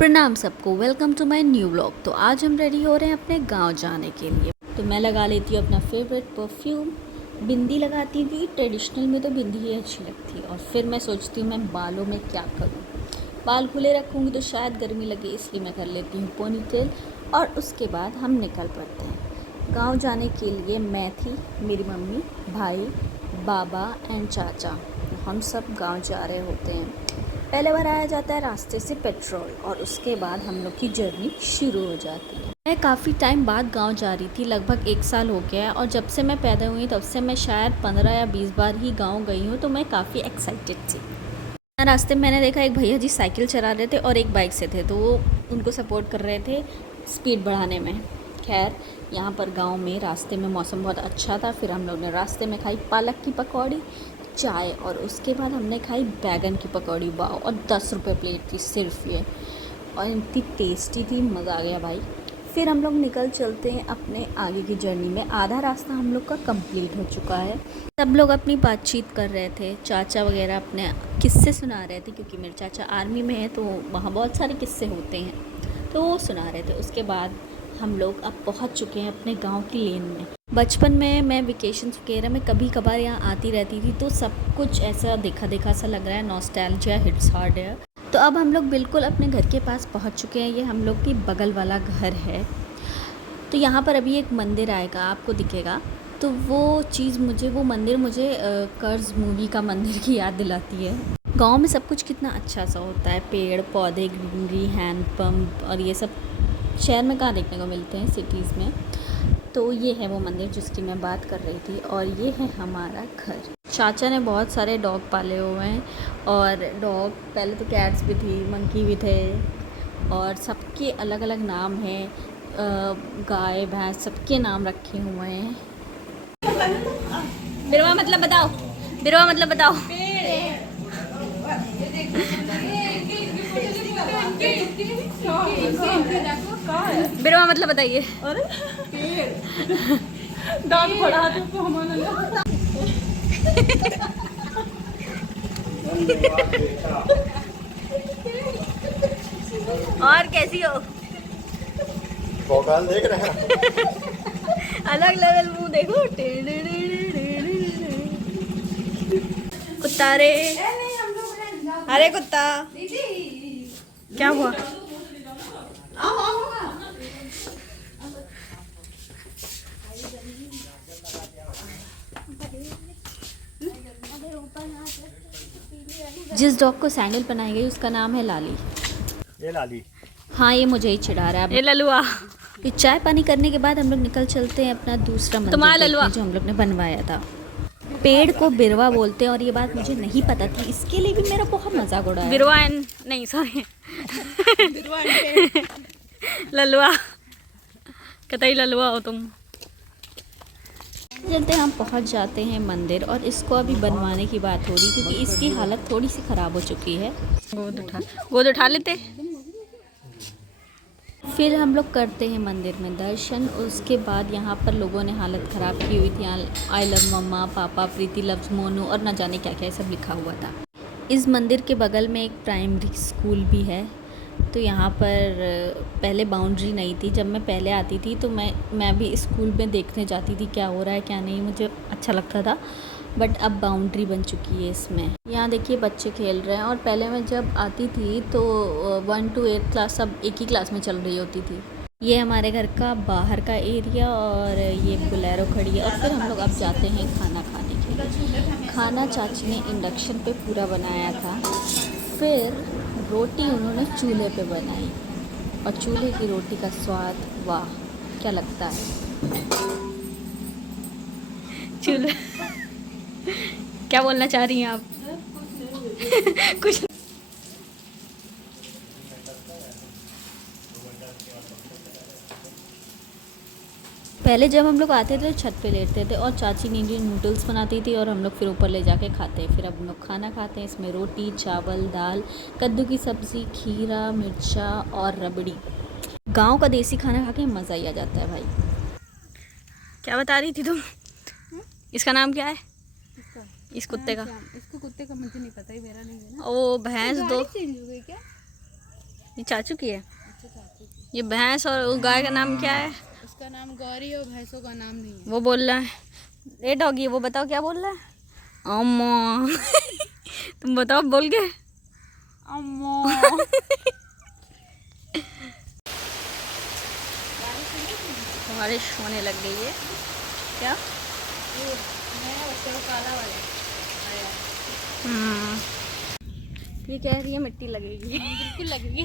प्रणाम सबको, welcome to my new vlog. तो आज हम रेडी हो रहे हैं अपने गांव जाने के लिए। तो मैं लगा लेती हूँ अपना फेवरेट परफ्यूम, बिंदी लगाती थी। ट्रेडिशनल में तो बिंदी ही अच्छी लगती है। और फिर मैं सोचती हूँ मैं बालों में क्या करूँ। बाल खुले रखूँगी तो शायद गर्मी लगे, इसलिए मैं कर लेती हूँ पोनीटेल। और उसके बाद हम निकल पड़ते हैं गाँव जाने के लिए। मैं थी, मेरी मम्मी, भाई, बाबा एंड चाचा, हम सब गाँव जा रहे होते हैं। पहले भराया जाता है रास्ते से पेट्रोल और उसके बाद हम लोग की जर्नी शुरू हो जाती है। मैं काफ़ी टाइम बाद गांव जा रही थी, लगभग 1 साल हो गया है। और जब से मैं पैदा हुई तब से मैं शायद 15 या 20 बार ही गांव गई हूँ। तो मैं काफ़ी एक्साइटेड थी। रास्ते में मैंने देखा एक भैया जी साइकिल चला रहे थे और एक बाइक से थे, तो वो उनको सपोर्ट कर रहे थे स्पीड बढ़ाने में। खैर, यहाँ पर गांव में रास्ते में मौसम बहुत अच्छा था। फिर हम लोग ने रास्ते में खाई पालक की पकौड़ी, चाय, और उसके बाद हमने खाई बैगन की पकौड़ी। वाह! और 10 रुपये प्लेट थी सिर्फ ये, और इतनी टेस्टी थी, मज़ा आ गया भाई। फिर हम लोग निकल चलते हैं अपने आगे की जर्नी में। आधा रास्ता हम लोग का कंप्लीट हो चुका है। सब लोग अपनी बातचीत कर रहे थे, चाचा वगैरह अपने किस्से सुना रहे थे, क्योंकि मेरे चाचा आर्मी में है तो वहाँ बहुत सारे किस्से होते हैं, तो वो सुना रहे थे। उसके बाद हम लोग अब पहुँच चुके हैं अपने गाँव की लेन में। बचपन में मैं वेकेशंस वगैरह में कभी कभार यहाँ आती रहती थी, तो सब कुछ ऐसा देखा देखा सा लग रहा है, नॉस्टैल्जिया हिट्स हार्ड है। तो अब हम लोग बिल्कुल अपने घर के पास पहुँच चुके हैं। ये हम लोग की बगल वाला घर है। तो यहाँ पर अभी एक मंदिर आएगा, आपको दिखेगा। तो वो मंदिर मुझे कर्ज मूवी का मंदिर की याद दिलाती है। गांव में सब कुछ कितना अच्छा सा होता है, पेड़ पौधे, ग्रीनरी, हैंड पंप, और ये सब शहर में कहाँ देखने को मिलते हैं, सिटीज़ में। तो ये है वो मंदिर जिसकी मैं बात कर रही थी, और ये है हमारा घर। चाचा ने बहुत सारे डॉग पाले हुए हैं, और डॉग पहले तो कैट्स भी थी, मंकी भी थे, और सबके अलग अलग नाम हैं। गाय भैंस सबके नाम रखे हुए हैं। बिरवा मतलब बताओ, बिरवा मतलब बताओ। बिरवा मतलब बताइए। दांत बढ़ा दो तो हमारा और कैसी हो? भोकाल देख रहे हैं। अलग लेवल मुंह देखो। कुत्ता रे, अरे कुत्ता क्या हुआ? जिस डॉग को सैंडल पहनाई गई उसका नाम है लाली। ये लाली। हाँ, ये मुझे ही चिढ़ा रहा है। ये ललुआ। फिर चाय पानी करने के बाद हम लोग निकल चलते हैं अपना दूसरा मंदिर देखने, जो हम लोग ने बनवाया था। पेड़ को बिरवा बोलते हैं, और ये बात मुझे नहीं पता थी, इसके लिए भी मेरा बहुत मजाक उड़ा है। बिरवा नहीं, सॉरी, ललुआ, कतई ललुआ हो तुम। चलते हम पहुंच जाते हैं मंदिर, और इसको अभी बनवाने की बात हो रही, क्योंकि इसकी हालत थोड़ी सी ख़राब हो चुकी है। गोद उठा लेते। फिर हम लोग करते हैं मंदिर में दर्शन। उसके बाद यहाँ पर लोगों ने हालत ख़राब की हुई थी। आई लव मम्मा, पापा, प्रीति लव्स मोनू, और न जाने क्या क्या सब लिखा हुआ था। इस मंदिर के बगल में एक प्राइमरी स्कूल भी है। तो यहाँ पर पहले बाउंड्री नहीं थी। जब मैं पहले आती थी तो मैं भी स्कूल में देखने जाती थी क्या हो रहा है क्या नहीं, मुझे अच्छा लगता था। बट अब बाउंड्री बन चुकी है इसमें। यहाँ देखिए बच्चे खेल रहे हैं, और पहले मैं जब आती थी तो 1 to 8 क्लास सब एक ही क्लास में चल रही होती थी। ये हमारे घर का बाहर का एरिया, और ये बोलेरो खड़ी है। और फिर हम लोग अब जाते हैं खाना खाने के लिए। खाना चाची ने इंडक्शन पे पूरा बनाया था। फिर रोटी उन्होंने चूल्हे पे बनाई, और चूल्हे की रोटी का स्वाद, वाह क्या लगता है। चूल्हे क्या बोलना चाह रही हैं आप? कुछ पहले जब हम लोग आते थे छत पे लेटते थे, और चाची इंडियन नूडल्स बनाती थी, और हम लोग फिर ऊपर ले जाके खाते हैं। फिर अब हम लोग खाना खाते हैं, इसमें रोटी, चावल, दाल, कद्दू की सब्ज़ी, खीरा, मिर्चा और रबड़ी। गांव का देसी खाना खा के मज़ा ही आ जाता है भाई। क्या बता रही थी तुम? इसका नाम क्या है? इस कुत्ते का? इसको कुत्ते का मुझे नहीं पता, ही मेरा नहीं है ना। ओ भैंस दो। चेंज हो गई क्या? ये चाचू की है। अच्छा चाचू की। ये भैंस और उस गाय का नाम क्या है? उसका नाम गौरी और भैंसों का नाम नहीं है। वो बोल रहा है ए डॉगी, वो बताओ क्या बोल रहा है। अम्मा तुम बताओ बोल के। अम्मा। बारिश होने लग गई है क्या? ये नया बच्चा वो काला वाला आया। ये कह रही है मिट्टी लगेगी। बिल्कुल लगेगी।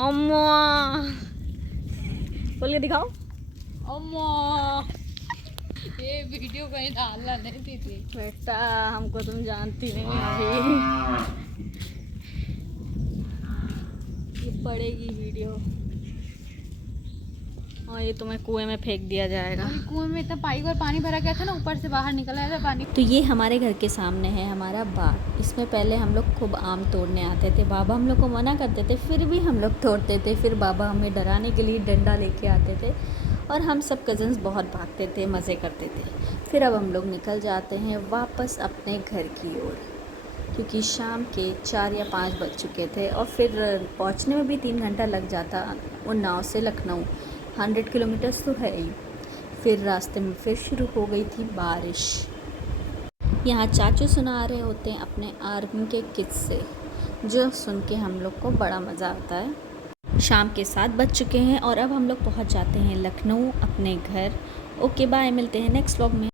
अम्मा बोल के दिखाओ। अम्मा ये वीडियो कहीं डालना नहीं थी। बेटा हमको तुम जानती नहीं अभी, ये पड़ेगी वीडियो और ये तुम्हें कुएं में फेंक दिया जाएगा। अभी कुएं में इतना पाइप और पानी भरा गया था ना, ऊपर से बाहर निकल आया था पानी। तो ये हमारे घर के सामने है हमारा बाग। इसमें पहले हम लोग खूब आम तोड़ने आते थे। बाबा हम लोग को मना करते थे, फिर भी हम लोग तोड़ते थे। फिर बाबा हमें डराने के लिए डंडा लेके आते थे और हम सब कज़न्स बहुत भागते थे, मज़े करते थे। फिर अब हम लोग निकल जाते हैं वापस अपने घर की ओर, क्योंकि शाम के 4 या 5 बज चुके थे और फिर पहुंचने में भी 3 घंटा लग जाता उन्नाव से लखनऊ। 100 किलोमीटर्स तो है ही। फिर रास्ते में फिर शुरू हो गई थी बारिश। यहाँ चाचू सुना रहे होते हैं अपने आर्मी के किस्से, जो सुन के हम लोग को बड़ा मज़ा आता है। शाम के 7 बज चुके हैं और अब हम लोग पहुँच जाते हैं लखनऊ अपने घर। ओके बाय, मिलते हैं नेक्स्ट व्लॉग में।